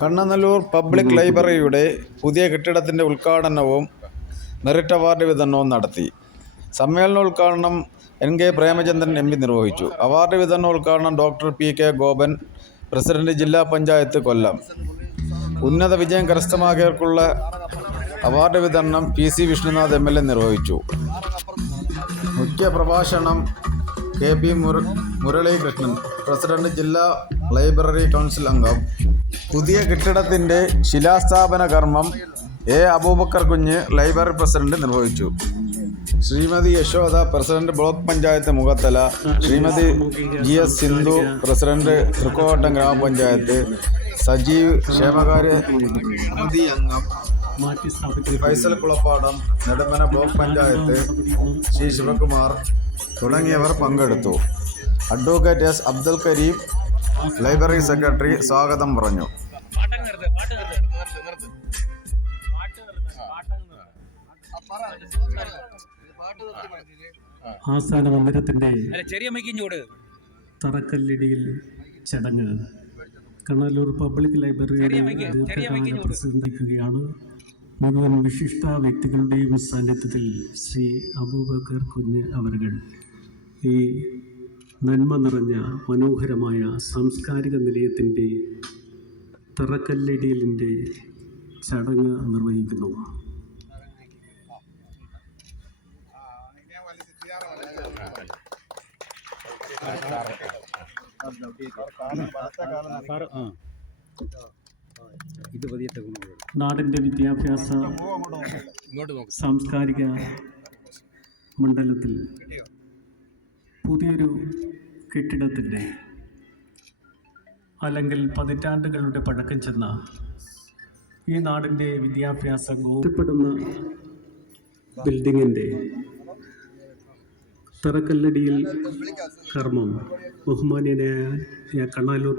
Kannanallur public ലൈബ്രറിയുടെ പുതിയ കെട്ടിടത്തിന്റെ ഉദ്ഘാടനവും മെറിറ്റ് അവാർഡ് വിതരണവും നടത്തി. സമ്മേളന സമ്മേളനോദ്ഘാടനം N K Premachandran M P നിർവഹിച്ചു. അവാർഡ് വിതരണ വിതരണോദ്ഘാടനം doctor P K Gopan president ജില്ലാ പഞ്ചായത്ത് കൊല്ലം. ഉന്നത വിജയം കരസ്ഥമാക്കിയവർക്കുള്ള അവാർഡ് വിതരണം P C Vishnunath M L A നിർവഹിച്ചു. മുഖ്യ പ്രഭാഷണം കെ പി മുര മുരളീകൃഷ്ണൻ പ്രസിഡന്റ് ജില്ലാ ലൈബ്രറി കൗൺസിൽ അംഗം. പുതിയ കെട്ടിടത്തിന്റെ ശിലാസ്ഥാപന കർമ്മം എ. അബൂബക്കർ കുഞ്ഞ് ലൈബ്രറി പ്രസിഡന്റ് നിർവഹിച്ചു. Srimathi Yashoda president block panchayat Mukhathala Srimathi G. S. Sindhu president Thrikkottam ഗ്രാമപഞ്ചായത്ത് സജീവ് ക്ഷേമകാര്യ സമിതി അംഗം ഫൈസൽ കുളപ്പാടം നെടുമന ബ്ലോക്ക് പഞ്ചായത്ത് ശ്രീ. ശിവകുമാർ തുടങ്ങിയവർ പങ്കെടുത്തു. Advocate S. Abdul Kareem library secretary സ്വാഗതം പറഞ്ഞു. ആസ്ഥാന മന്ദിരത്തിന്റെ തറക്കല്ലിടിയിൽ ചടങ്ങ്. കണലൂർ പബ്ലിക് ലൈബ്രറിയുടെ പ്രസിദ്ധിക്കുകയാണ് ദീർഘകാല മുഴുവൻ വിശിഷ്ട വ്യക്തികളുടെയും സാന്നിധ്യത്തിൽ ശ്രീ അബൂബക്കർ കുഞ്ഞ് അവരുകൾ ഈ നന്മ നിറഞ്ഞ മനോഹരമായ സാംസ്കാരിക നിലയത്തിന്റെ തറക്കല്ലിടിയലിന്റെ ചടങ്ങ് നിർവഹിക്കുന്നു. നാടിന്റെ വിദ്യാഭ്യാസ സാംസ്കാരിക മണ്ഡലത്തിൽ പുതിയൊരു കെട്ടിടത്തിന്റെ അല്ലെങ്കിൽ പതിറ്റാണ്ടുകളുടെ പഴക്കം ചെന്ന ഈ നാടിന്റെ വിദ്യാഭ്യാസ ഗോപ്പെടുന്ന ബിൽഡിങ്ങിന്റെ തറക്കല്ലടിയിൽ കർമ്മം ബഹുമാന്യനായ കണ്ണാലൂർ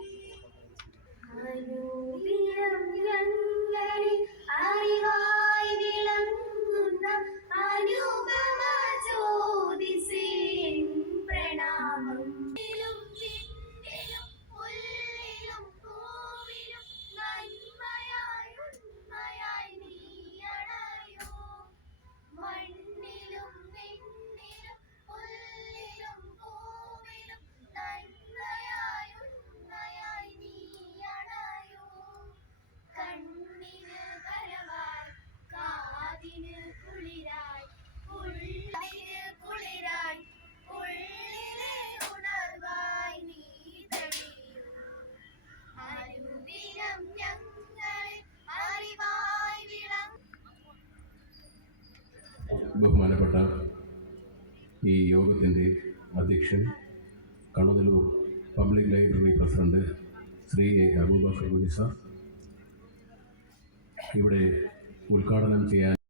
ബഹുമാനപ്പെട്ട ഈ യോഗത്തിന്റെ അധ്യക്ഷൻ Kannanallur public library president Shri A Aboobacker ഗുലിസ ഇവിടെ ഉദ്ഘാടനം ചെയ്യാൻ